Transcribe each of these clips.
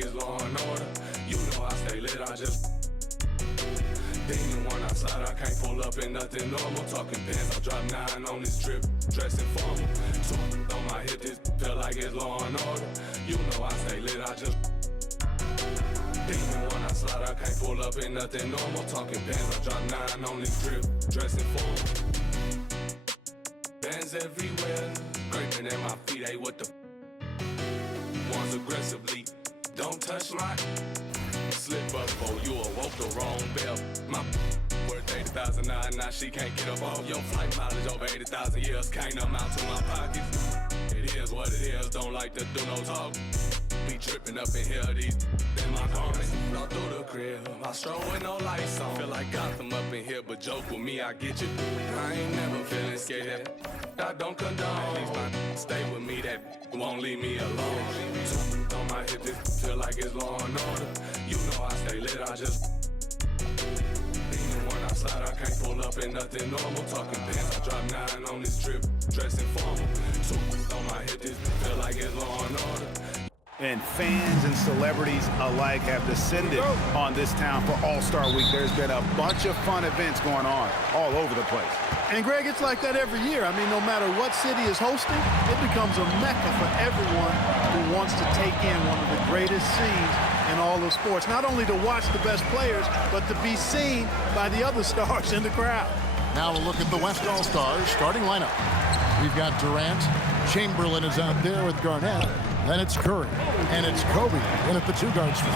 it's law and order. You know I stay lit, I just demon when I slide, I can't pull up in nothing normal. Talking pants, I drop 9 on this trip, dressing formal. Two on my hip, this feel like it's law and order. You know I stay lit, I just demon when I slide, I can't pull up in nothing normal. Talking pants, I drop 9 on this trip, dressing formal. Bands everywhere, scraping at my feet, hey, what the ones aggressively, don't touch my slip up, oh, you awoke the wrong bell. My worth 80,000 now she can't get up off your flight mileage over 80,000 years, can't amount to my pockets. It is what it is, don't like to do no talk. Be tripping up in here, these in my garments. All through the crib, I stroll with no lights on. Feel like Gotham up in here, but joke with me, I get you. I ain't never feeling scared, that I don't condone. At least my stay with me, that won't leave me alone. Two on my hip, this feel like it's law and order. You know I stay lit, I just even when I slide, I can't pull up in nothing normal. Talking pants, I drop 9 on this trip, dressing formal. Two on my hip, this feel like it's law and order. And fans and celebrities alike have descended on this town for All-Star Week. There's been a bunch of fun events going on all over the place. And, Greg, it's like that every year. I mean, no matter what city is hosting, it becomes a mecca for everyone who wants to take in one of the greatest scenes in all of sports. Not only to watch the best players, but to be seen by the other stars in the crowd. Now we'll look at the West All-Stars starting lineup. We've got Durant. Chamberlain is out there with Garnett. Then it's Curry, and it's Kobe in at the 2-guard spot.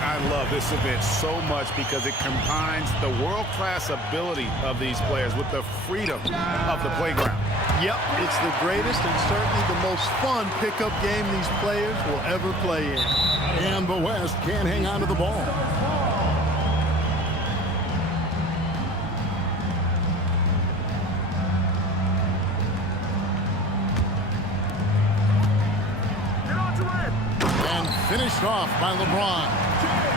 I love this event so much because it combines the world-class ability of these players with the freedom of the playground. Yep, it's the greatest and certainly the most fun pickup game these players will ever play in. And the West can't hang on to the ball. Finished off by LeBron.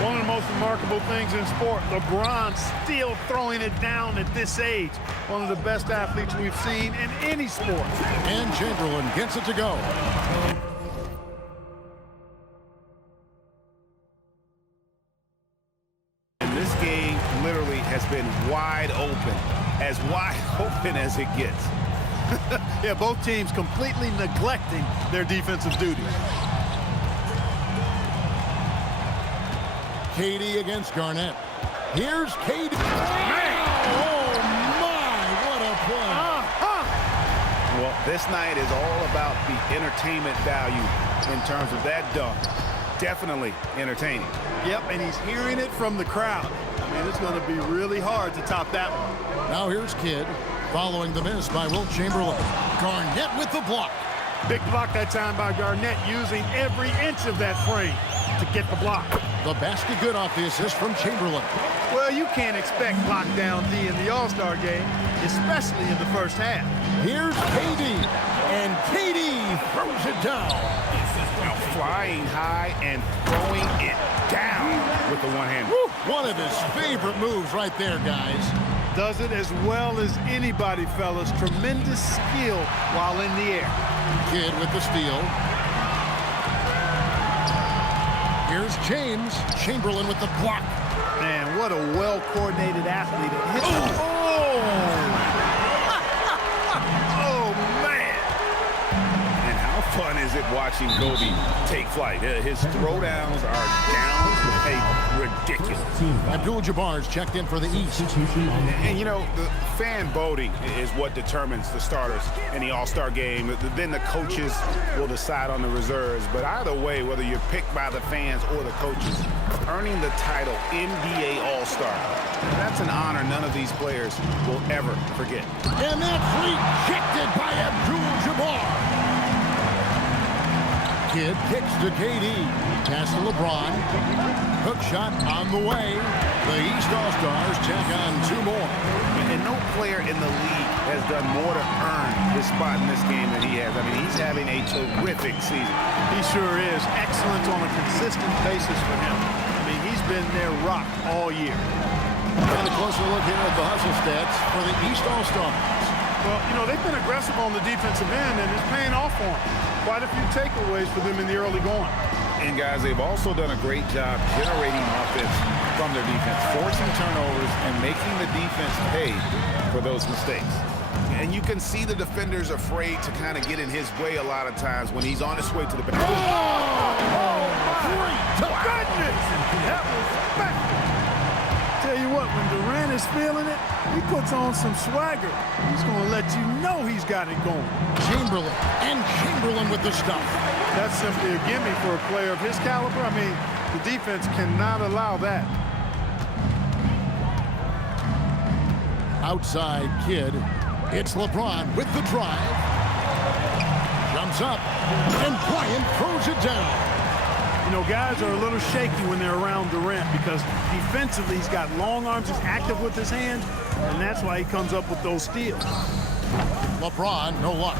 One of the most remarkable things in sport, LeBron still throwing it down at this age. One of the best athletes we've seen in any sport. And Chamberlain gets it to go. And this game literally has been wide open as it gets. Yeah, both teams completely neglecting their defensive duties. KD against Garnett. Here's KD. Oh, my, what a play. Well, this night is all about the entertainment value in terms of that dunk. Definitely entertaining. Yep, and he's hearing it from the crowd. I mean, it's going to be really hard to top that one. Now here's Kidd, following the miss by Wilt Chamberlain. Garnett with the block. Big block that time by Garnett, using every inch of that frame to get the block. The basket good off the assist from Chamberlain. Well, you can't expect lockdown D in the All-Star game, especially in the first half. Here's KD, and KD throws it down. Flying high and throwing it down with the one hand. One of his favorite moves right there, guys. Does it as well as anybody, fellas. Tremendous skill while in the air. Kidd with the steal. Here's James. Chamberlain with the block. Man, what a well-coordinated athlete. Oh, man. And how fun is it watching Kobe take flight? His throwdowns are down to pay ridiculous. Abdul-Jabbar's checked in for the East. And, you know, the fan voting is what determines the starters in the All-Star game. Then the coaches will decide on the reserves. But either way, whether you're picked by the fans or the coaches, earning the title NBA All-Star, that's an honor none of these players will ever forget. And that's rejected by Abdul-Jabbar. Kidd kicks to KD. Pass to LeBron. Hook shot on the way. The East All-Stars tack on 2 more. And no player in the league has done more to earn his spot in this game than he has. I mean, he's having a terrific season. He sure is. Excellent on a consistent basis for him. I mean, he's been their rock all year. And a closer look here at the hustle stats for the East All-Stars. Well, you know, they've been aggressive on the defensive end, and it's paying off for them. Quite a few takeaways for them in the early going. And guys, they've also done a great job generating offense from their defense, forcing turnovers and making the defense pay for those mistakes. And you can see the defenders afraid to kind of get in his way a lot of times when he's on his way to the basket. Goodness! That was special. Tell you what, when Durant is feeling it, he puts on some swagger. He's going to let you know he's got it going. Chamberlain with the stuff. That's simply a gimme for a player of his caliber. I mean, the defense cannot allow that. Outside kid. It's LeBron with the drive. Jumps up, and Bryant throws it down. You know, guys are a little shaky when they're around Durant because defensively he's got long arms, he's active with his hands, and that's why he comes up with those steals. LeBron, no luck.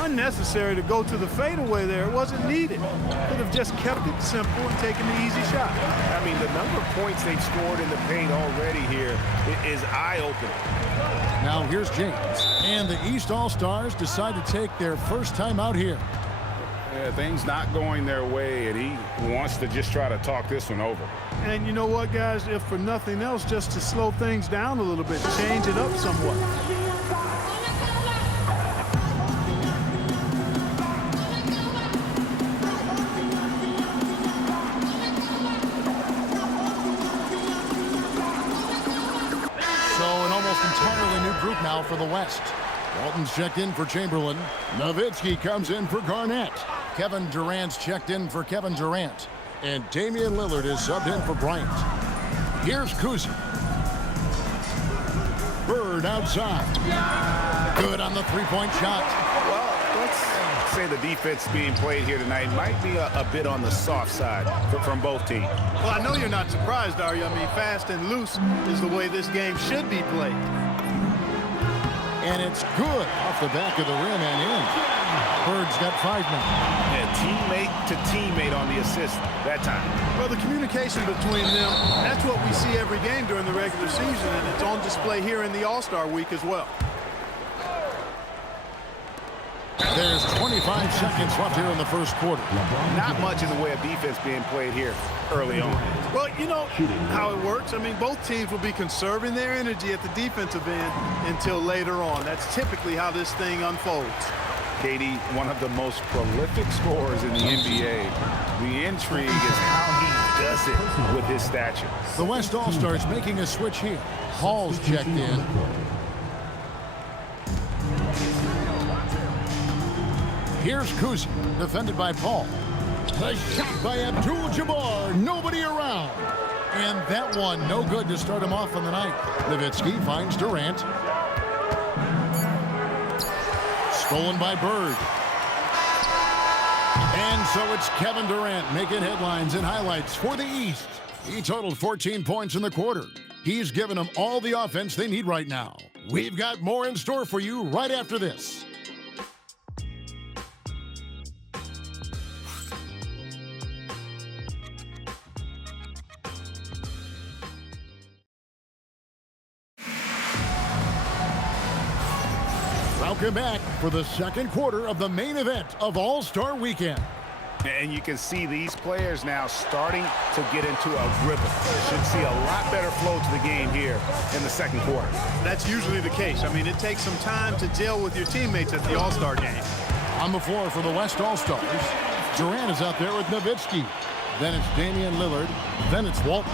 Unnecessary to go to the fadeaway there. It wasn't needed. Could have just kept it simple and taken the easy shot. I mean, the number of points they've scored in the paint already here is eye-opening. Now here's James. And the East All-Stars decide to take their first time out here. Yeah, things not going their way, and he wants to just try to talk this one over. And you know what, guys? If for nothing else, just to slow things down a little bit, change it up somewhat. Entirely new group now for the West. Walton's checked in for Chamberlain. Nowitzki comes in for Garnett. Kevin Durant's checked in for Kevin Durant. And Damian Lillard is subbed in for Bryant. Here's Kuzi. Bird outside. Good on the three-point shot. Well, let's say the defense being played here tonight might be a bit on the soft side from both teams. Well, I know you're not surprised, are you? I mean, fast and loose is the way this game should be played. And it's good off the back of the rim and in. Bird's got 5 men. Yeah, teammate to teammate on the assist that time. Well, the communication between them, that's what we see every game during the regular season, and it's on display here in the All-Star week as well. There's 25 seconds left here in the first quarter. Not much in the way of defense being played here early on. Well, you know how it works. I mean, both teams will be conserving their energy at the defensive end until later on. That's typically how this thing unfolds. Katie, one of the most prolific scorers in the NBA. The intrigue is how he does it with his stature. The West All-Stars making a switch here. Hall's checked in. Here's Kuzi, defended by Paul. The shot by Abdul-Jabbar, nobody around. And that one, no good to start him off on the night. Nowitzki finds Durant. Stolen by Bird. And so it's Kevin Durant making headlines and highlights for the East. He totaled 14 points in the quarter. He's given them all the offense they need right now. We've got more in store for you right after this. Welcome back for the second quarter of the main event of All-Star Weekend. And you can see these players now starting to get into a rhythm. Should see a lot better flow to the game here in the second quarter. That's usually the case. I mean, it takes some time to gel with your teammates at the All-Star game. On the floor for the West All-Stars, Durant is out there with Nowitzki. Then it's Damian Lillard. Then it's Walton.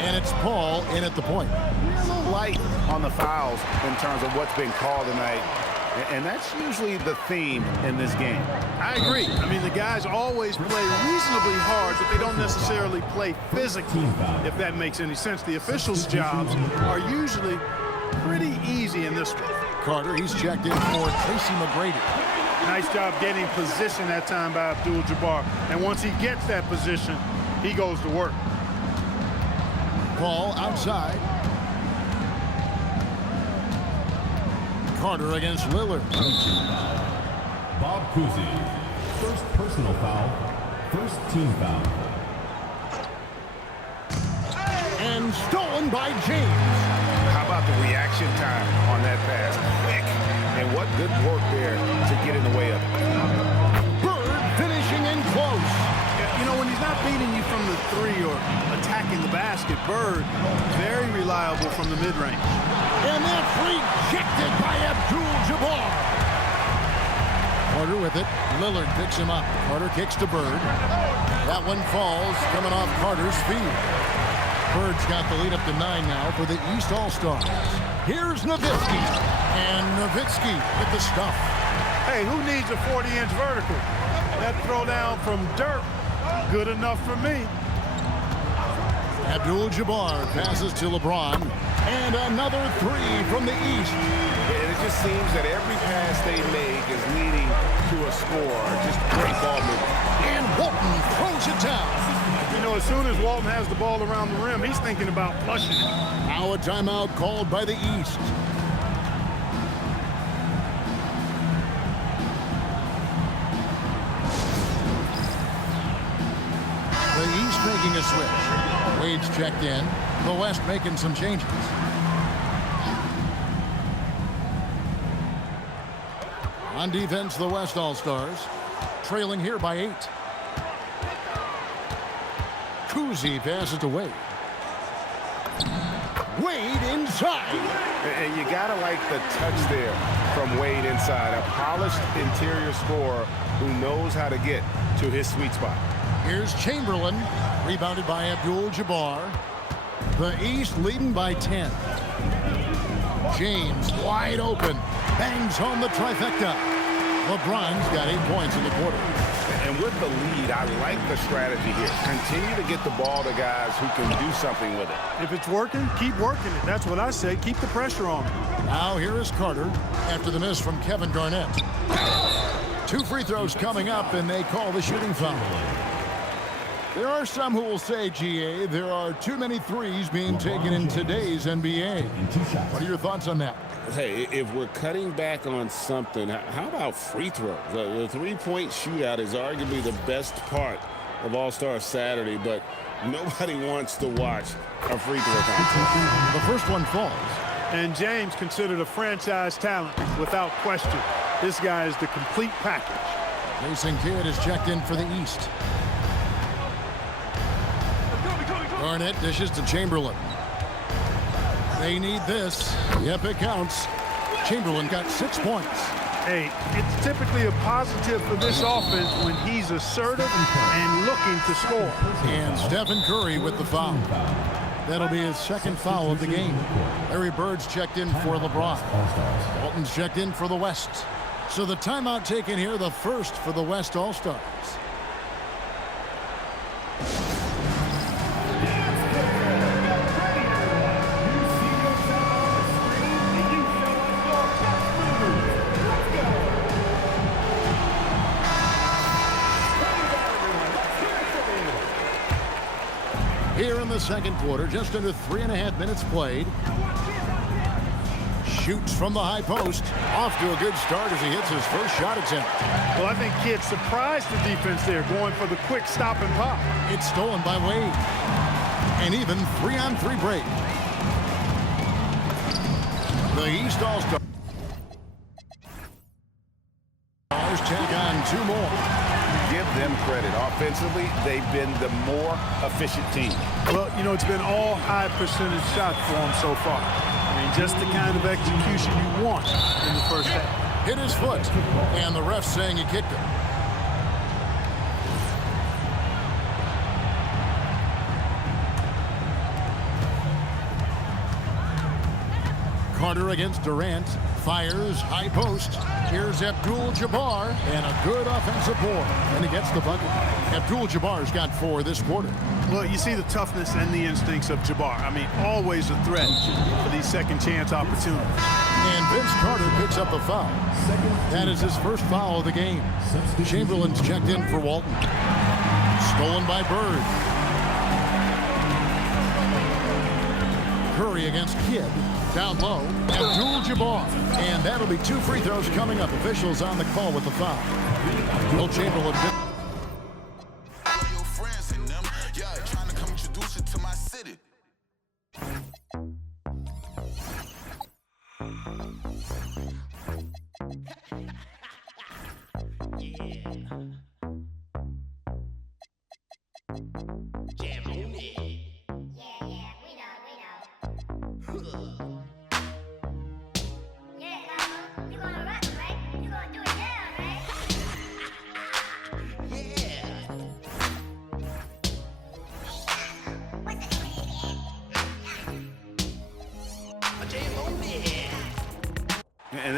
And it's Paul in at the point. A little light on the fouls in terms of what's been called tonight. And that's usually the theme in this game. I agree. I mean, the guys always play reasonably hard, but they don't necessarily play physically, if that makes any sense. The officials' jobs are usually pretty easy in this one. Carter, he's checked in for Tracy McGrady. Nice job getting position that time by Abdul-Jabbar. And once he gets that position, he goes to work. Paul outside. Carter against Lillard. Bob Cousy, first personal foul, first team foul. And stolen by James. How about the reaction time on that pass? Quick. And what good work there to get in the way of it. Bird finishing in close. You know, when you not beating you from the three or attacking the basket, Bird, very reliable from the mid-range. And that's rejected by Abdul-Jabbar. Carter with it. Lillard picks him up. Carter kicks to Bird. That one falls, coming off Carter's feet. Bird's got the lead up to 9 now for the East All-Stars. Here's Nowitzki. And Nowitzki with the stuff. Hey, who needs a 40-inch vertical? That throwdown from Dirk, good enough for me. Abdul-Jabbar passes to LeBron. And another three from the East. And it just seems that every pass they make is leading to a score. Just great ball movement. And Walton throws it down. You know, as soon as Walton has the ball around the rim, he's thinking about flushing it. Now a timeout called by the East. The East making a switch. Wade's checked in. The West making some changes. On defense, the West All-Stars trailing here by 8. Kuzi passes to Wade. Wade inside. And you got to like the touch there from Wade inside. A polished interior scorer who knows how to get to his sweet spot. Here's Chamberlain, rebounded by Abdul-Jabbar. The East leading by 10. James wide open, bangs home the trifecta. LeBron's got 8 points in the quarter. And with the lead, I like the strategy here. Continue to get the ball to guys who can do something with it. If it's working, keep working it. That's what I say. Keep the pressure on. Now here is Carter after the miss from Kevin Garnett. 2 free throws coming up, and they call the shooting foul. There are some who will say, GA, there are too many threes being taken in today's NBA. What are your thoughts on that? Hey, if we're cutting back on something, how about free throws? The three-point shootout is arguably the best part of All-Star Saturday, but nobody wants to watch a free throw contest. The first one falls. And James considered a franchise talent without question. This guy is the complete package. Jason Kidd is checked in for the East. Garnett dishes to Chamberlain. They need this. Yep, it counts. Chamberlain got 6 points. Hey, it's typically a positive for this offense when he's assertive and looking to score. And Stephen Curry with the foul. That'll be his second foul of the game. Larry Bird's checked in for LeBron. Walton's checked in for the West. So the timeout taken here, the first for the West All-Stars. Here in the second quarter, just under 3.5 minutes played. Shoots from the high post. Off to a good start as he hits his first shot attempt. Well, I think Kidd surprised the defense there, going for the quick stop and pop. It's stolen by Wade. And even 3-on-3 break. The East All-Stars take on 2 more. Give them credit. Offensively, they've been the more efficient team. Well, you know, it's been all high percentage shots for them so far. I mean, just the kind of execution you want in the first half. Hit his foot, and the ref saying he kicked him. Carter against Durant. Fires, high post. Here's Abdul-Jabbar, and a good offensive board. And he gets the bucket. Abdul-Jabbar's got 4 this quarter. Well, you see the toughness and the instincts of Jabbar. I mean, always a threat for these second chance opportunities. And Vince Carter picks up a foul. That is his first foul of the game. Chamberlain's checked in for Walton. Stolen by Bird. Curry against Kidd. Down low, Abdul-Jabbar. And that'll be 2 free throws coming up. Officials on the call with the foul. Will Chamberlain. Yeah.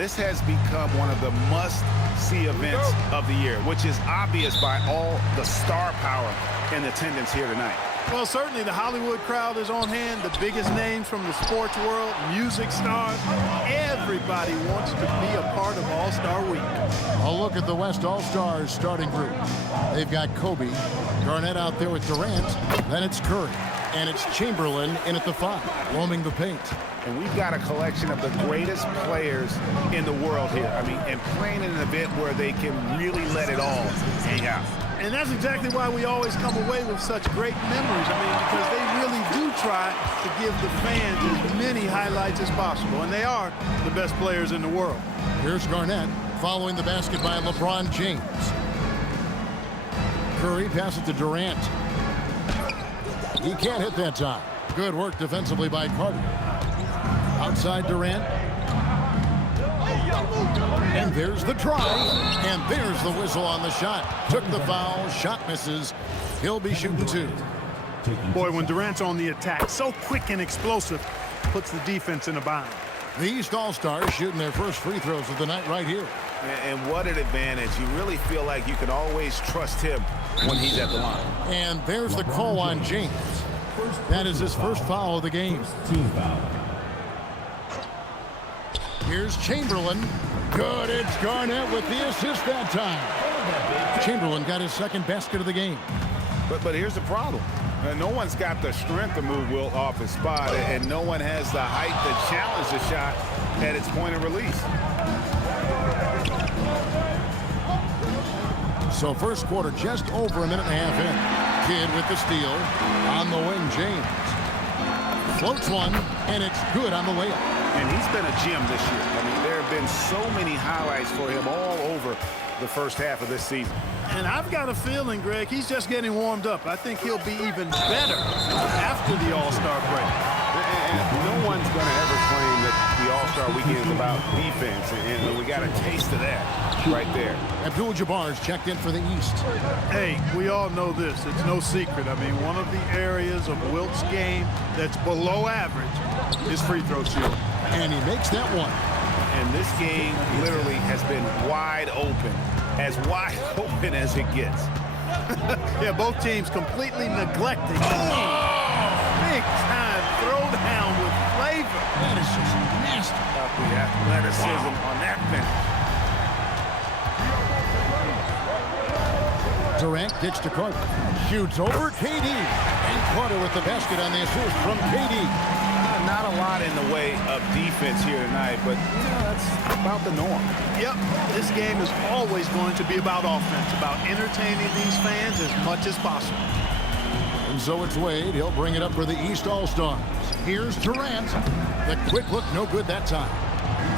this has become one of the must-see events of the year, which is obvious by all the star power in attendance here tonight. Well, certainly the Hollywood crowd is on hand, the biggest names from the sports world, music stars. Everybody wants to be a part of All-Star Week. A look at the West All-Stars starting group. They've got Kobe, Garnett out there with Durant, then it's Curry, and it's Chamberlain in at the 5, roaming the paint. And we've got a collection of the greatest players in the world here. I mean, and playing in an event where they can really let it all hang out. And that's exactly why we always come away with such great memories. I mean, because they really do try to give the fans as many highlights as possible. And they are the best players in the world. Here's Garnett following the basket by LeBron James. Curry passes to Durant. He can't hit that time. Good work defensively by Carter. Outside Durant. And there's the drive. And there's the whistle on the shot. Took the foul. Shot misses. He'll be shooting 2. Boy, when Durant's on the attack, so quick and explosive, puts the defense in a bind. The East All-Stars shooting their first free throws of the night right here. And what an advantage. You really feel like you can always trust him when he's at the line. And there's the call on James. That is his first foul of the game. Team foul. Here's Chamberlain. Good. It's Garnett with the assist that time. Chamberlain got his second basket of the game. But here's the problem. No one's got the strength to move Wilt off his spot, and no one has the height to challenge the shot at its point of release. So first quarter just over a minute and a half in. Kidd with the steal. On the wing, James. Floats one, and it's good on the layup. And he's been a gem this year. I mean, there have been so many highlights for him all over the first half of this season. And I've got a feeling, Greg, he's just getting warmed up. I think he'll be even better after the All-Star break. And no one's going to ever claim that the All-Star Weekend is about defense, and we got a taste of that right there. Abdul-Jabbar's checked in for the East. Hey, we all know this. It's no secret. I mean, one of the areas of Wilt's game that's below average is free throw shooting. And he makes that one. And this game literally has been wide open as it gets. Yeah, both teams completely neglecting. Big time throwdown with flavor. That is just nasty. The athleticism on that finish. Durant kicks to Carter. Shoots over KD. And Carter with the basket on the assist from KD. Not a lot in the way of defense here tonight, but that's about the norm. Yep, this game is always going to be about offense, about entertaining these fans as much as possible. And so it's Wade. He'll bring it up for the East All-Stars. Here's Durant. The quick look, no good that time.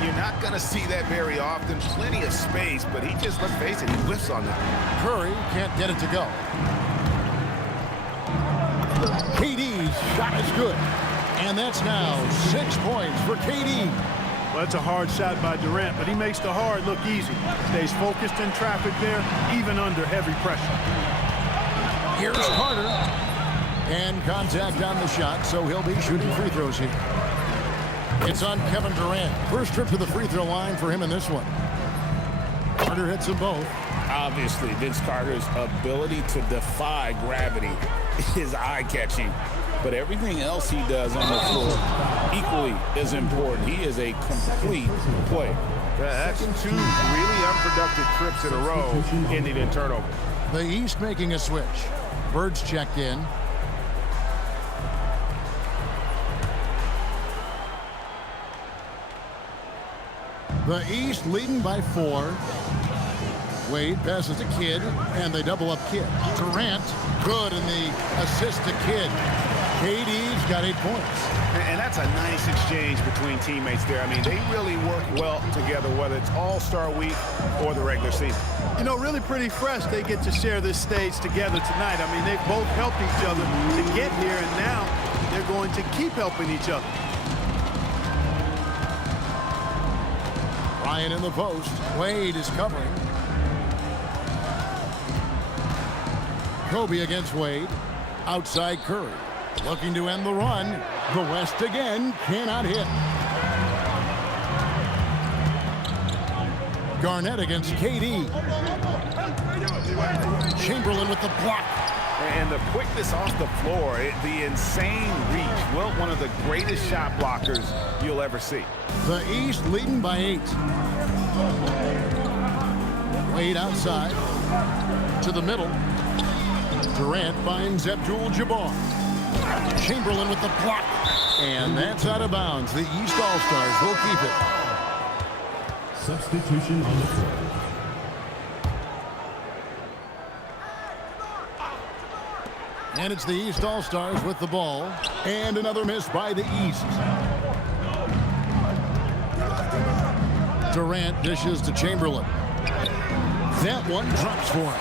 You're not going to see that very often. Plenty of space, but he just, let's face it, he whiffs on that. Curry can't get it to go. KD's shot is good. And that's now 6 points for KD. Well, that's a hard shot by Durant, but he makes the hard look easy. Stays focused in traffic there, even under heavy pressure. Here's Carter. And contact on the shot, so he'll be shooting free throws here. It's on Kevin Durant. First trip to the free throw line for him in this one. Carter hits them both. Obviously, Vince Carter's ability to defy gravity is eye-catching. But everything else he does on the floor equally is important. He is a complete player. That's 2 really unproductive trips in a row ending in turnover. The East making a switch. Birds checked in. The East leading by 4. Wade passes to Kidd, and they double up Kidd. Durant, good in the assist to Kidd. KD's got 8 points. And that's a nice exchange between teammates there. I mean, they really work well together, whether it's All-Star Week or the regular season. You know, really pretty fresh they get to share this stage together tonight. I mean, they've both helped each other to get here, and now they're going to keep helping each other. Ryan in the post. Wade is covering. Kobe against Wade. Outside Curry. Looking to end the run. The West again cannot hit. Garnett against KD. Chamberlain with the block. And the quickness off the floor, the insane reach. Well, one of the greatest shot blockers you'll ever see. The East leading by 8. Wade outside to the middle. Durant finds Abdul-Jabbar. Chamberlain with the block. And that's out of bounds. The East All-Stars will keep it. Substitution on the court. And it's the East All-Stars with the ball. And another miss by the East. Durant dishes to Chamberlain. That one drops for him.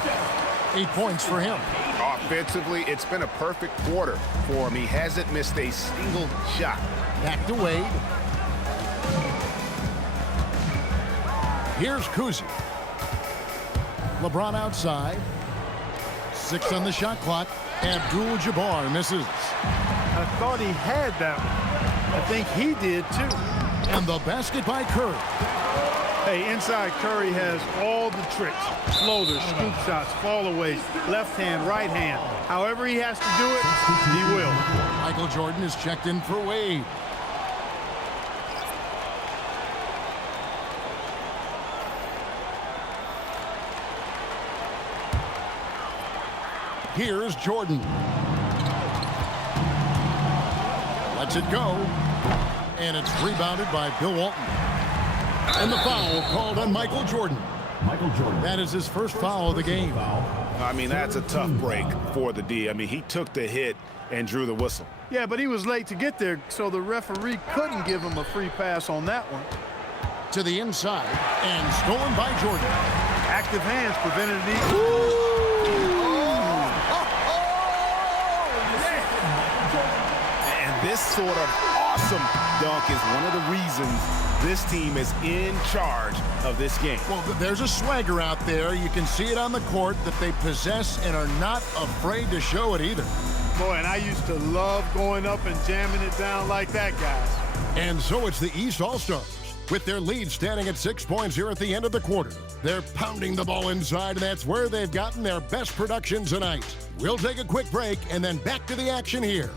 8 points for him. Offensively, it's been a perfect quarter for him. He hasn't missed a single shot. Back to Wade. Here's Kuzi. LeBron outside. 6 on the shot clock. Abdul-Jabbar misses. I thought he had that one. I think he did too. And the basket by Curry. Hey, inside Curry has all the tricks. Floaters, scoop shots, fall aways, left hand, right hand. However he has to do it, he will. Michael Jordan is checked in for Wade. Here's Jordan. Lets it go. And it's rebounded by Bill Walton. And the foul called on Michael Jordan. Michael Jordan. That is his first foul of the game. I mean, that's a tough break for the D. I mean, he took the hit and drew the whistle. Yeah, but he was late to get there, so the referee couldn't give him a free pass on that one. To the inside, and stolen by Jordan. Active hands prevented it. And this sort of awesome dunk is one of the reasons this team is in charge of this game. Well, there's a swagger out there. You can see it on the court that they possess and are not afraid to show it either. Boy, and I used to love going up and jamming it down like that, guys. And so it's the East All-Stars. With their lead standing at 6 points here at the end of the quarter. They're pounding the ball inside, and that's where they've gotten their best production tonight. We'll take a quick break and then back to the action here.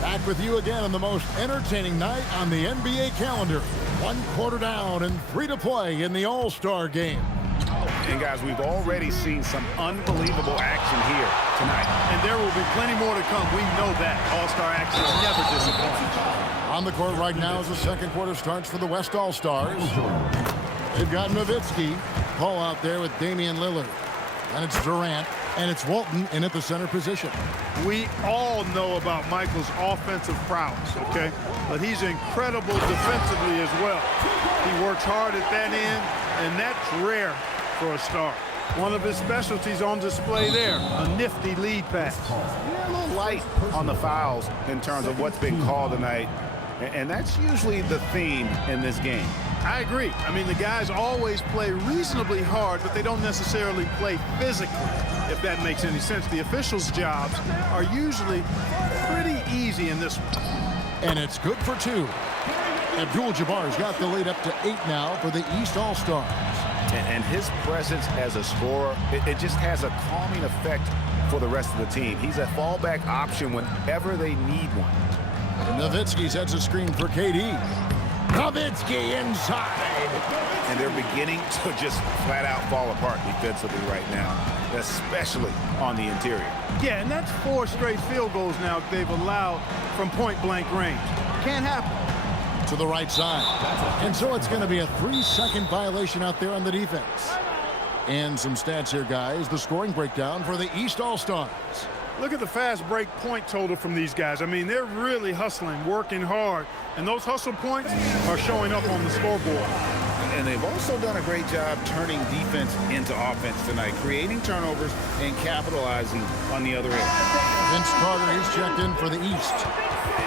Back with you again on the most entertaining night on the NBA calendar. 1 quarter down and 3 to play in the All-Star game. And guys, we've already seen some unbelievable action here tonight. And there will be plenty more to come. We know that. All-Star action never disappoints. On the court right now as the second quarter starts for the West All-Stars. They've got Nowitzki. Paul out there with Damian Lillard. And it's Durant. And it's Walton in at the center position. We all know about Michael's offensive prowess, okay? But he's incredible defensively as well. He works hard at that end, and that's rare for a star. One of his specialties on display there, a nifty lead pass. Yeah, a little light on the fouls in terms of what's been called tonight. And that's usually the theme in this game. I agree. I mean, the guys always play reasonably hard, but they don't necessarily play physically, if that makes any sense. The officials' jobs are usually pretty easy in this one. And it's good for 2. Abdul-Jabbar's got the lead up to 8 now for the East All-Stars. And his presence as a scorer, it just has a calming effect for the rest of the team. He's a fallback option whenever they need one. Nowitzki sets a screen for KD. Nowitzki inside. And they're beginning to just flat out fall apart defensively right now, especially on the interior. Yeah, and that's 4 straight field goals now they've allowed from point-blank range. Can't happen. To the right side. And so it's going to be a 3-second violation out there on the defense. And some stats here, guys. The scoring breakdown for the East All-Stars. Look at the fast break point total from these guys. I mean, they're really hustling, working hard, and those hustle points are showing up on the scoreboard. And they've also done a great job turning defense into offense tonight, creating turnovers and capitalizing on the other end. Vince Carter is checked in for the East.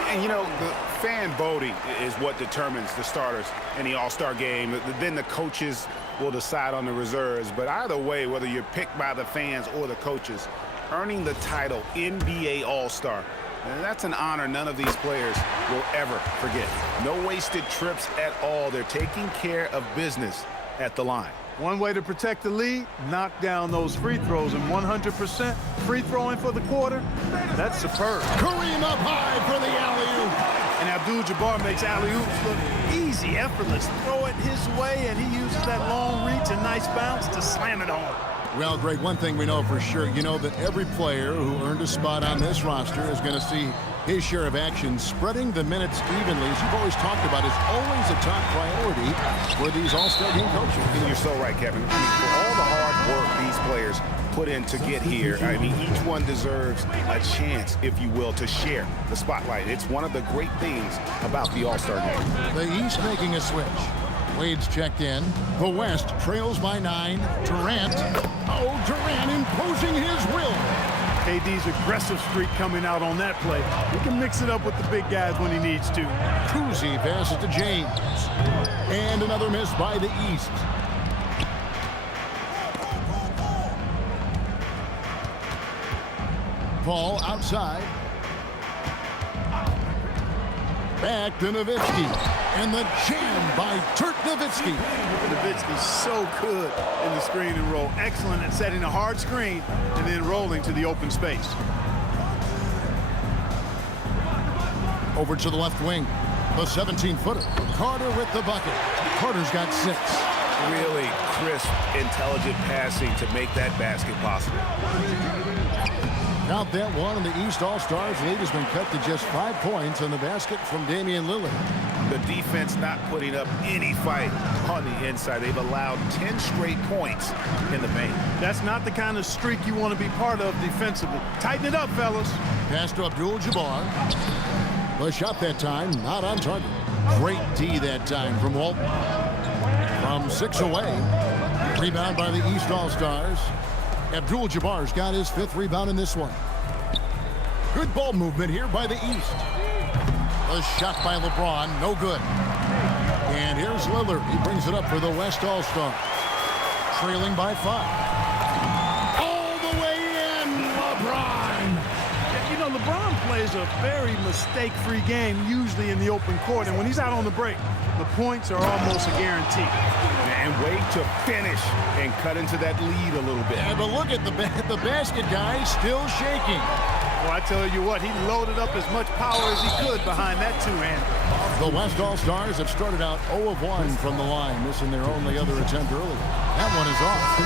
And, you know, the fan voting is what determines the starters in the All-Star game. Then the coaches will decide on the reserves. But either way, whether you're picked by the fans or the coaches, earning the title NBA All-Star. And that's an honor none of these players will ever forget. No wasted trips at all. They're taking care of business at the line. One way to protect the lead, knock down those free throws, and 100% free throwing for the quarter, that's superb. Kareem up high for the alley-oop. And Abdul-Jabbar makes alley-oops look easy, effortless. Throw it his way, and he uses that long reach and nice bounce to slam it home. Well, Greg, one thing we know for sure, you know that every player who earned a spot on this roster is going to see his share of action. Spreading the minutes evenly, as you've always talked about, is always a top priority for these All-Star game coaches. And you're so right, Kevin. I mean, for all the hard work these players put in to get here, I mean, each one deserves a chance, if you will, to share the spotlight. It's one of the great things about the All-Star game. The East making a switch. Wade's checked in. The West trails by 9. Durant. Oh, Durant imposing his will. KD's aggressive streak coming out on that play. He can mix it up with the big guys when he needs to. Cousy passes to James. And another miss by the East. Paul outside. Back to Nowitzki. And the jam by Dirk Nowitzki. Nowitzki's so good in the screen and roll. Excellent at setting a hard screen and then rolling to the open space. Over to the left wing. The 17-footer. Carter with the bucket. Carter's got 6. Really crisp, intelligent passing to make that basket possible. Count that one, and the East All-Stars lead has been cut to just 5 points on the basket from Damian Lillard. The defense not putting up any fight on the inside. They've allowed 10 straight points in the paint. That's not the kind of streak you want to be part of defensively. Tighten it up, fellas. Pass to Abdul-Jabbar. The shot that time, not on target. Great D that time from Walton. From 6 away. Rebound by the East All-Stars. Abdul-Jabbar's got his 5th rebound in this one. Good ball movement here by the East. A shot by LeBron, no good. And here's Lillard. He brings it up for the West All-Stars. Trailing by 5. All the way in, LeBron. You know, LeBron plays a very mistake-free game, usually in the open court. And when he's out on the break, the points are almost a guarantee. And wait to finish and cut into that lead a little bit. Yeah, but look at the basket guy still shaking. Well, I tell you what, he loaded up as much power as he could behind that two-hander. The West All-Stars have started out 0 of 1 from the line, missing their only other attempt earlier. That one is off.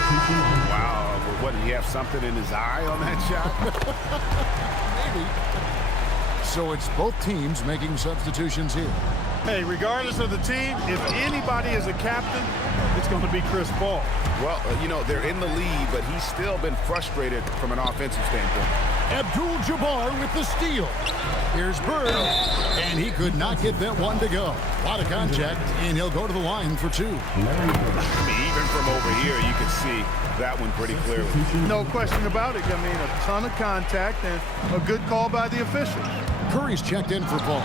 Wow, but what, did he have something in his eye on that shot? Maybe. So it's both teams making substitutions here. Hey, regardless of the team, if anybody is a captain, it's going to be Chris Paul. Well, you know, they're in the lead, but he's still been frustrated from an offensive standpoint. Abdul-Jabbar with the steal. Here's Bird, and he could not get that one to go. A lot of contact, and he'll go to the line for 2. I mean, even from over here, you can see that one pretty clearly. No question about it. I mean, a ton of contact and a good call by the officials. Curry's checked in for Paul.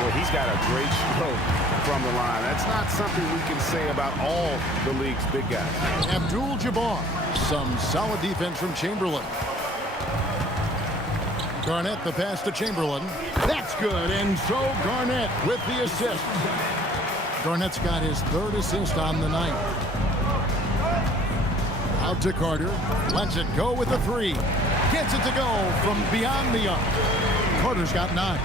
Boy, he's got a great stroke from the line. That's not something we can say about all the league's big guys. Abdul-Jabbar. Some solid defense from Chamberlain. Garnett the pass to Chamberlain. That's good, and so Garnett with the assist. Garnett's got his 3rd assist on the night. Out to Carter. Lets it go with the 3. Gets it to go from beyond the arc. Carter's got 9.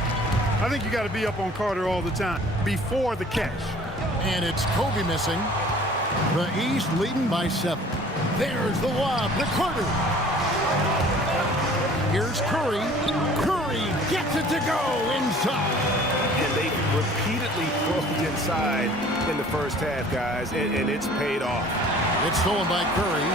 I think you got to be up on Carter all the time, before the catch. And it's Kobe missing. The East leading by 7. There's the lob to Carter. Here's Curry. Curry gets it to go inside. And they repeatedly broke inside in the first half, guys, and it's paid off. It's stolen by Curry.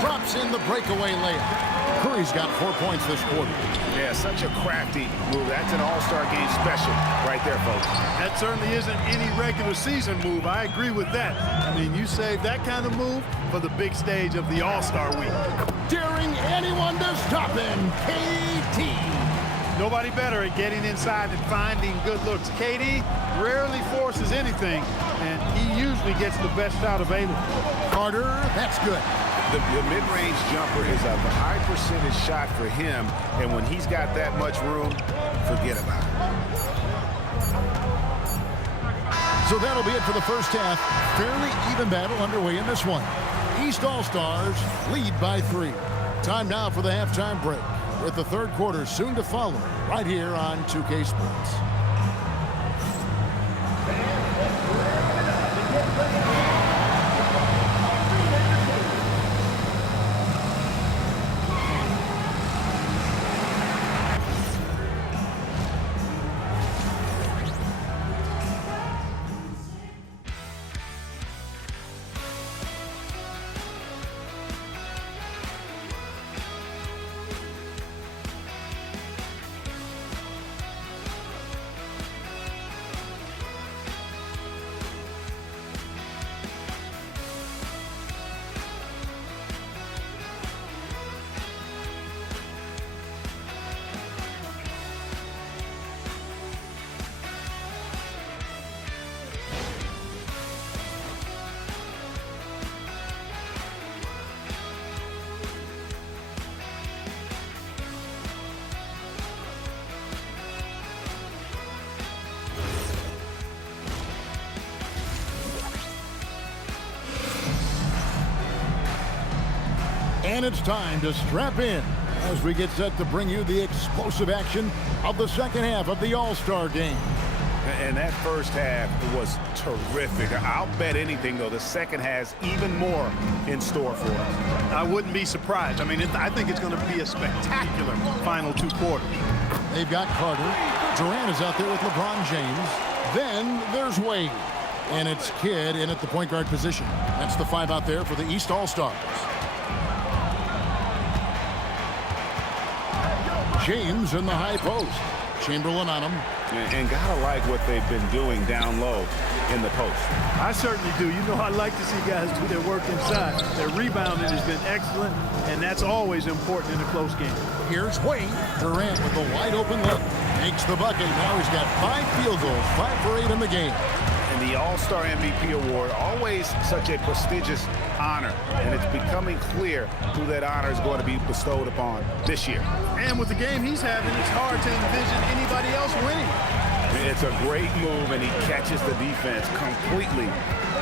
Drops in the breakaway layup. Curry's got 4 points this quarter. Yeah, such a crafty move. That's an All-Star game special right there, folks. That certainly isn't any regular season move. I agree with that. I mean, you save that kind of move for the big stage of the All-Star week. Daring anyone to stop him, KD. Nobody better at getting inside and finding good looks. KD rarely forces anything, and he usually gets the best shot available. Carter, that's good. The mid-range jumper is a high percentage shot for him, and when he's got that much room, forget about it. So that'll be it for the first half. Fairly even battle underway in this one. East All-Stars lead by 3. Time now for the halftime break, with the third quarter soon to follow right here on 2K Sports. And it's time to strap in as we get set to bring you the explosive action of the second half of the All-Star game. And that first half was terrific. I'll bet anything, though, the second has even more in store for us. I wouldn't be surprised. I mean, I think it's going to be a spectacular final 2 quarters. They've got Carter. Durant is out there with LeBron James. Then there's Wade. And it's Kidd in at the point guard position. That's the 5 out there for the East All-Stars. James in the high post. Chamberlain on him. And gotta like what they've been doing down low in the post. I certainly do. You know, I like to see guys do their work inside. Their rebounding has been excellent, and that's always important in a close game. Here's Wade. Durant with a wide open look. Makes the bucket. Now he's got 5 field goals, 5 for 8 in the game. And the All-Star MVP award, always such a prestigious honor, and it's becoming clear who that honor is going to be bestowed upon this year. And with the game he's having, it's hard to envision anybody else winning. It's a great move, and he catches the defense completely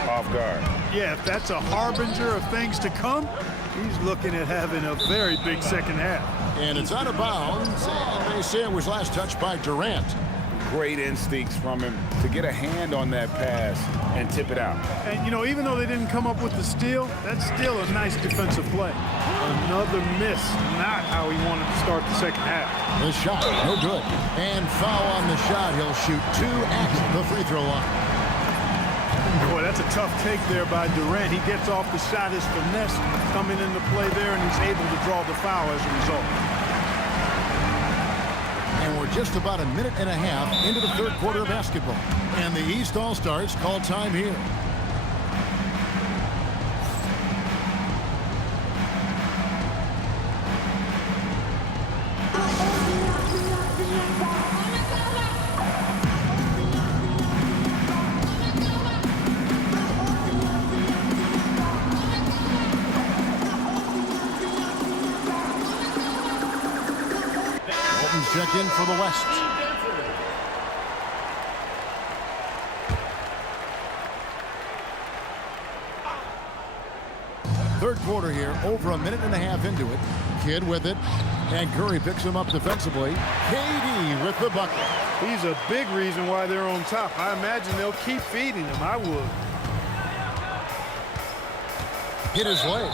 off guard. Yeah, if that's a harbinger of things to come, he's looking at having a very big second half. And it's out of bounds, and they say it was last touched by Durant. Great instincts from him to get a hand on that pass and tip it out. And, you know, even though they didn't come up with the steal, that's still a nice defensive play. Another miss, not how he wanted to start the second half. The shot, no good. And foul on the shot. He'll shoot 2 at the free throw line. Boy, that's a tough take there by Durant. He gets off the shot, his finesse coming into play there, and he's able to draw the foul as a result. And we're just about a minute and a half into the third quarter of basketball. And the East All-Stars call time here. Checked in for the West. Third quarter here, over a minute and a half into it. Kidd with it, and Curry picks him up defensively. KD with the bucket. He's a big reason why they're on top. I imagine they'll keep feeding him. I would. Hit his leg.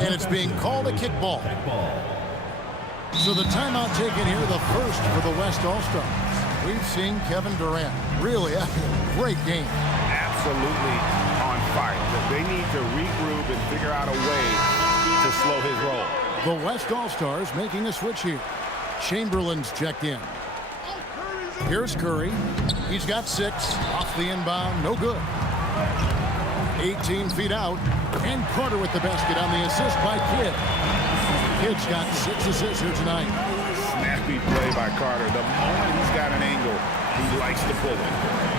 And it's being called a kickball. So the timeout taken here, the first for the West All-Stars. We've seen Kevin Durant really having a great game. Absolutely on fire. They need to regroup and figure out a way to slow his roll. The West All-Stars making a switch here. Chamberlain's checked in. Here's Curry. He's got 6 off the inbound. No good. 18 feet out. And Carter with the basket on the assist by Kidd. Kidd's got 6 assists here tonight. Snappy play by Carter. The moment he's got an angle, he likes to pull it.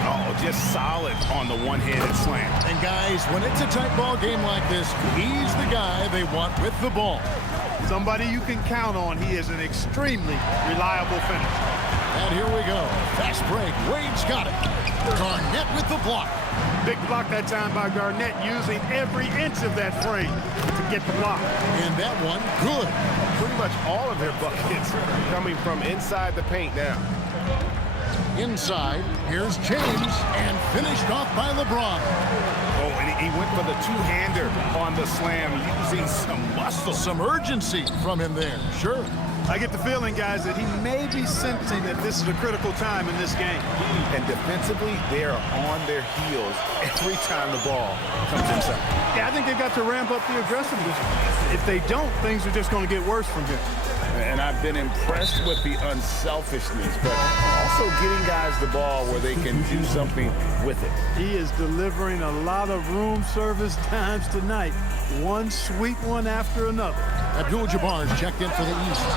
Oh, just solid on the one-handed slam. And guys, when it's a tight ball game like this, he's the guy they want with the ball. Somebody you can count on. He is an extremely reliable finisher. And here we go. Fast break. Wade's got it. Garnett with the block. Big block that time by Garnett, using every inch of that frame to get the block. And that one, good. Pretty much all of their buckets coming from inside the paint now. Inside, here's James, and finished off by LeBron. Oh, and he went for the two-hander on the slam, using some muscle. Some urgency from him there, sure. I get the feeling, guys, that he may be sensing that this is a critical time in this game. And defensively, they are on their heels every time the ball comes inside. Yeah, I think they've got to ramp up the aggressiveness. If they don't, things are just going to get worse from here. And I've been impressed with the unselfishness, but also getting guys the ball where they can do something with it. He is delivering a lot of room service times tonight. One sweet one after another. Abdul-Jabbar's checked in for the East.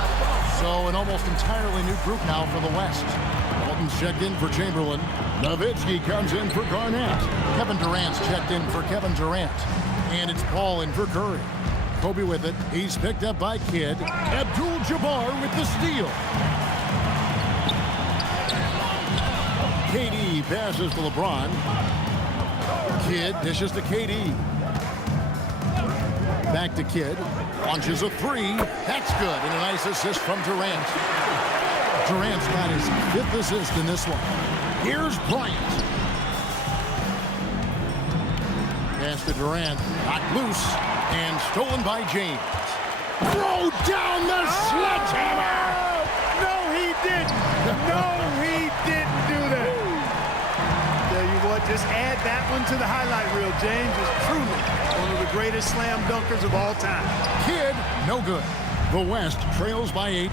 So an almost entirely new group now for the West. Walton's checked in for Chamberlain. Nowitzki comes in for Garnett. Kevin Durant's checked in for Kevin Durant. And it's Paul in for Curry. Kobe with it. He's picked up by Kidd. Abdul-Jabbar with the steal. KD passes to LeBron. Kidd dishes to KD. Back to Kidd. Launches a three. That's good. And a nice assist from Durant. Durant's got his 5th assist in this one. Here's Bryant. Pass to Durant. Knocked loose. And stolen by James. Throw down the sledgehammer! No, he didn't. No, he didn't do that. Tell you what, just add that one to the highlight reel. James is truly one of the greatest slam dunkers of all time. Kidd, no good. The West trails by 8.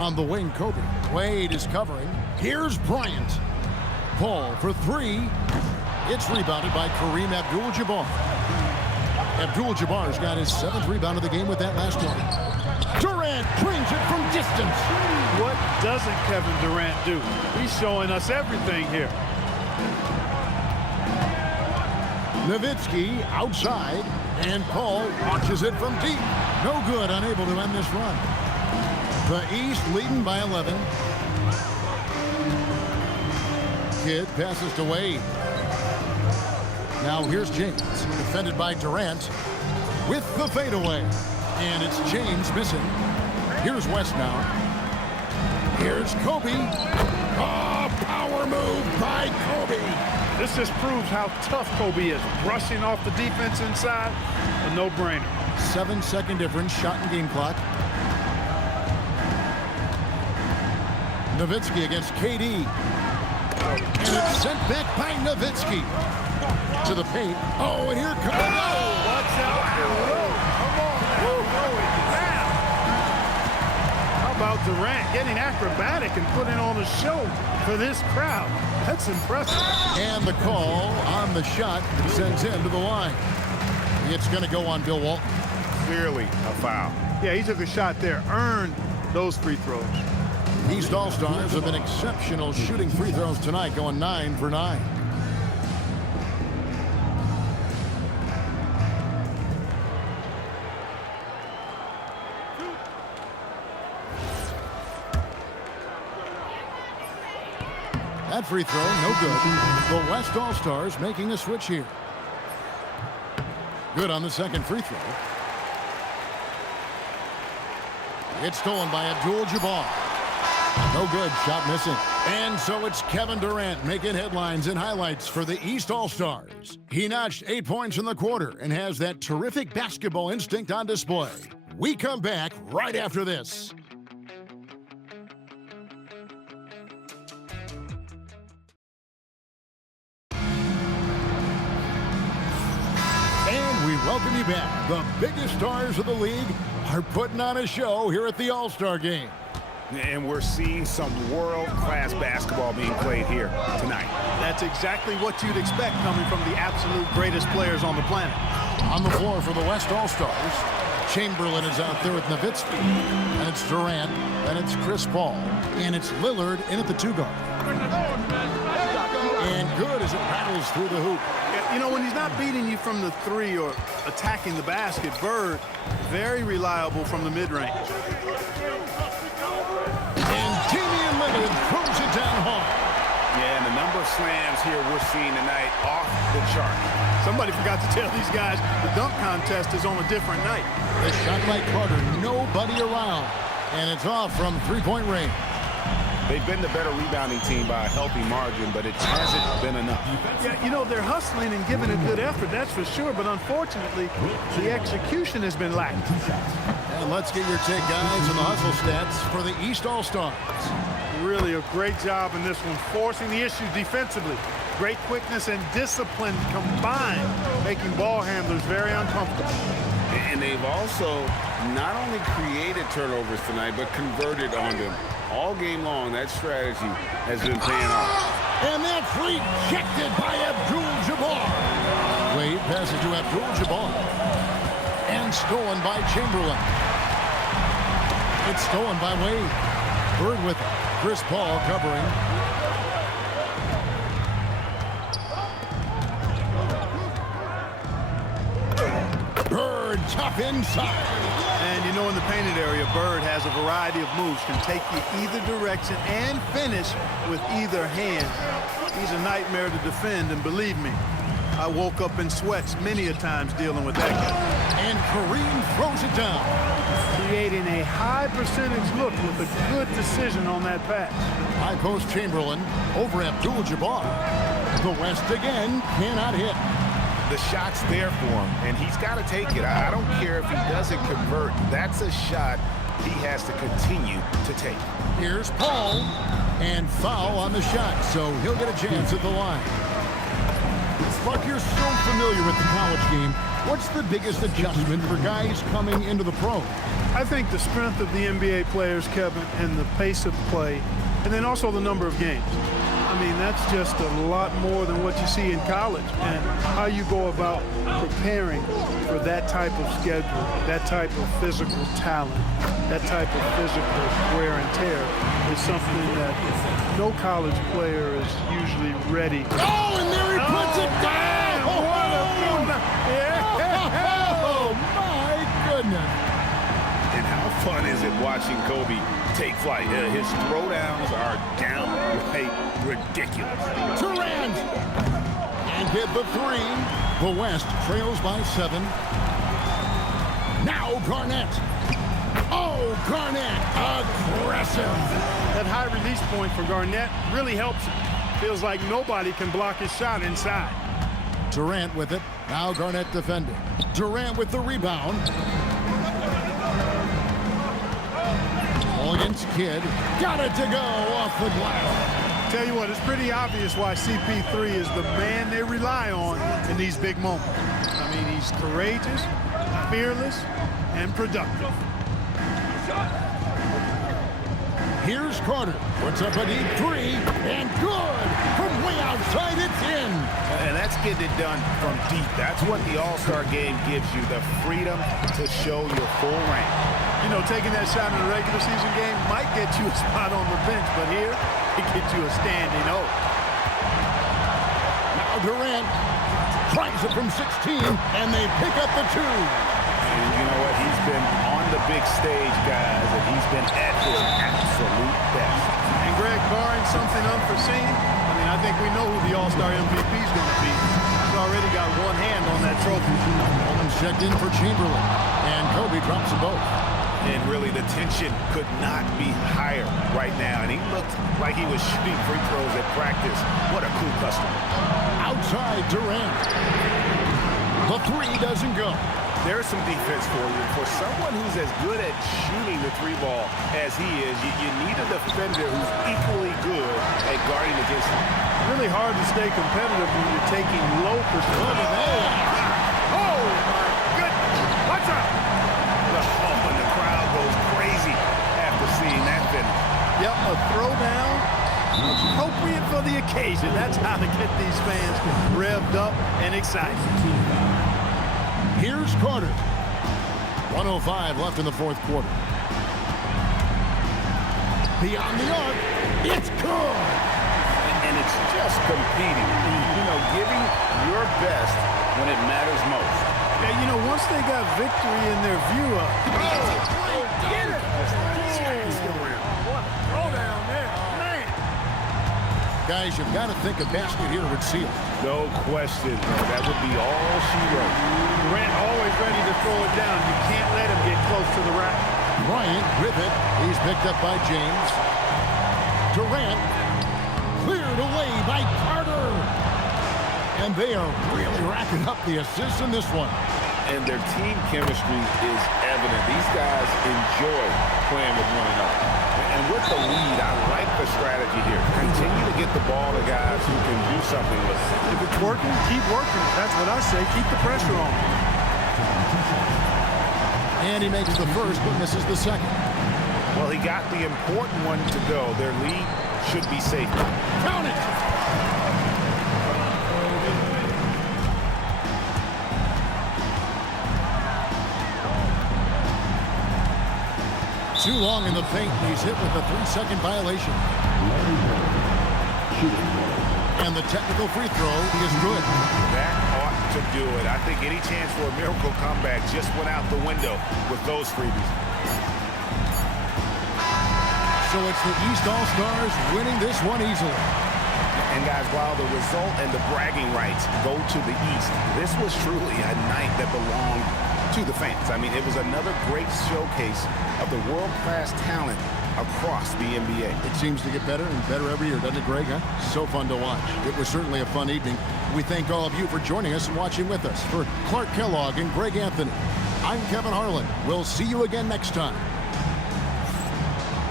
On the wing, Kobe. Wade is covering. Here's Bryant. Paul for 3. It's rebounded by Kareem Abdul-Jabbar. Abdul-Jabbar's got his 7th rebound of the game with that last one. Durant brings it from distance. What doesn't Kevin Durant do? He's showing us everything here. Nowitzki outside, and Paul launches it from deep. No good, unable to end this run. The East leading by 11. Kidd passes to Wade. Now here's James, defended by Durant, with the fadeaway. And it's James missing. Here's West now. Here's Kobe. Oh, power move by Kobe. This just proves how tough Kobe is. Brushing off the defense inside, a no-brainer. 7-second difference, shot and game clock. Nowitzki against KD. And it's sent back by Nowitzki. To the paint. Oh, and here comes. Oh, watch out. Come on now. How about Durant getting acrobatic and putting on a show for this crowd? That's impressive. And the call on the shot sends him to the line. It's going to go on Bill Walton. Clearly a foul. Yeah, he took a shot there, earned those free throws. East All-Stars have been exceptional shooting free throws tonight, going 9 for 9. That free throw, no good. The West All-Stars making a switch here. Good on the second free throw. It's stolen by Abdul-Jabbar. No good, shot missing. And so it's Kevin Durant making headlines and highlights for the East All-Stars. He notched 8 points in the quarter and has that terrific basketball instinct on display. We come back right after this. And we welcome you back. The biggest stars of the league are putting on a show here at the All-Star Game. And we're seeing some world-class basketball being played here tonight. That's exactly what you'd expect coming from the absolute greatest players on the planet. On the floor for the West All-Stars, Chamberlain is out there with Nowitzki. And it's Durant. And it's Chris Paul. And it's Lillard in at the 2-guard. And good as it rattles through the hoop. You know, when he's not beating you from the 3 or attacking the basket, Bird, very reliable from the mid-range. And Damian Lillard throws it down hard. Yeah, and the number of slams here we're seeing tonight off the chart. Somebody forgot to tell these guys the dunk contest is on a different night. The shot by Carter, nobody around. And it's off from three-point range. They've been the better rebounding team by a healthy margin, but it hasn't been enough. Yeah, you know, they're hustling and giving a good effort, that's for sure. But unfortunately, the execution has been lacking. And let's get your take, guys, on the hustle stats for the East All-Stars. Really a great job in this one, forcing the issue defensively. Great quickness and discipline combined, making ball handlers very uncomfortable. And they've also not only created turnovers tonight, but converted on them. All game long, that strategy has been paying off. And that's rejected by Abdul-Jabbar. Wade passes to Abdul-Jabbar. And stolen by Chamberlain. It's stolen by Wade. Bird with it. Chris Paul covering. Bird tough inside. And you know, in the painted area, Bird has a variety of moves, can take you either direction and finish with either hand. He's a nightmare to defend, and believe me, I woke up in sweats many a times dealing with that guy. And Kareem throws it down. Creating a high percentage look with a good decision on that pass. High post Chamberlain over Abdul-Jabbar. The West again cannot hit. The shot's there for him, and he's got to take it. I don't care if he doesn't convert. That's a shot he has to continue to take. Here's Paul, and foul on the shot, so he'll get a chance at the line. Mark, you're so familiar with the college game. What's the biggest adjustment for guys coming into the pros? I think the strength of the NBA players, Kevin, and the pace of play, and then also the number of games. I mean, that's just a lot more than what you see in college, and how you go about preparing for that type of schedule, that type of physical talent, that type of physical wear and tear is something that no college player is usually ready. Oh, and there he puts it down! What a Oh, my goodness. And how fun is it watching Kobe take flight? His throwdowns are downright ridiculous. Durant! And hit the 3. The West trails by 7. Now Garnett. Oh, Garnett, aggressive. That high release point for Garnett really helps him. Feels like nobody can block his shot inside. Durant with it. Now Garnett defending. Durant with the rebound. Ball against Kidd. Got it to go off the glass. Tell you what, it's pretty obvious why CP3 is the man they rely on in these big moments. I mean, he's courageous, fearless, and productive. Here's Carter. Puts up a deep 3, and good. From way outside, it's in. And that's getting it done from deep. That's what the All-Star game gives you, the freedom to show your full range. You know, taking that shot in a regular season game might get you a spot on the bench, but here, it gets you a standing O. Now Durant tries it from 16, and they pick up the 2. And you know what? He's been on the big stage, guys, and he's been at his absolute best. And Greg, barring something unforeseen, I mean, I think we know who the All-Star MVP is going to be. He's already got one hand on that trophy. Holmes checked in for Chamberlain, and Kobe drops them both. And really, the tension could not be higher right now. And he looked like he was shooting free throws at practice. What a cool customer. Outside Durant. The 3 doesn't go. There's some defense for you. For someone who's as good at shooting the 3 ball as he is, you need a defender who's equally good at guarding against him. Really hard to stay competitive when you're taking low percentage. Oh, my goodness. Watch out. Oh, and the crowd goes crazy after seeing that finish. Yep, a throwdown appropriate for the occasion. That's how to get these fans revved up and excited. Here's Carter. 1:05 left in the fourth quarter. Beyond the arc. It's good. And it's just competing. You know, giving your best when it matters most. Yeah, you know, once they got victory in their view of... Get it! Throw down there, man. Guys, you've got to think a basket here would seal. No question. That would be all she wrote. Durant always ready to throw it down. You can't let him get close to the rack. Bryant with it. He's picked up by James. Durant cleared away by Carter. And they are really racking up the assists in this one. And their team chemistry is evident. These guys enjoy playing with one another. And with the lead, I like the strategy here. Continue to get the ball to guys who can do something with it. If it's working, keep working. That's what I say. Keep the pressure on. And he makes the first but misses the second. Well, he got the important one to go. Their lead should be safe. Count it! Too long in the paint. He's hit with a 3-second violation. And the technical free throw is good. That ought to do it. I think any chance for a miracle comeback just went out the window with those freebies. So it's the East All-Stars winning this one easily. And guys, while the result and the bragging rights go to the East, this was truly a night that belonged to the fans. I mean, it was another great showcase of the world-class talent across the NBA. It seems to get better and better every year, doesn't it, Greg? Huh? So fun to watch. It was certainly a fun evening. We thank all of you for joining us and watching with us. For Clark Kellogg and Greg Anthony, I'm Kevin Harlan. We'll see you again next time.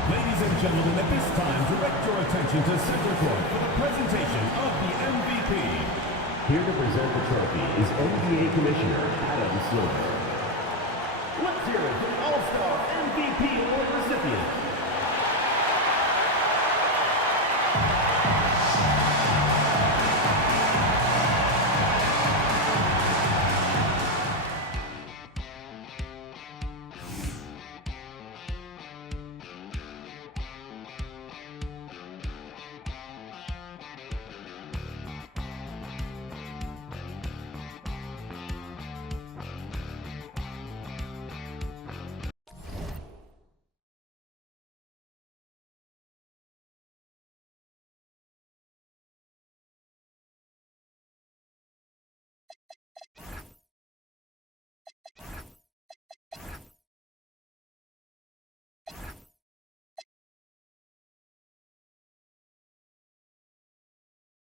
Ladies and gentlemen, at this time, direct your attention to center court for the presentation of the MVP. Here to present the trophy is NBA Commissioner Adam Silver. Let's hear it for the All-Star MVP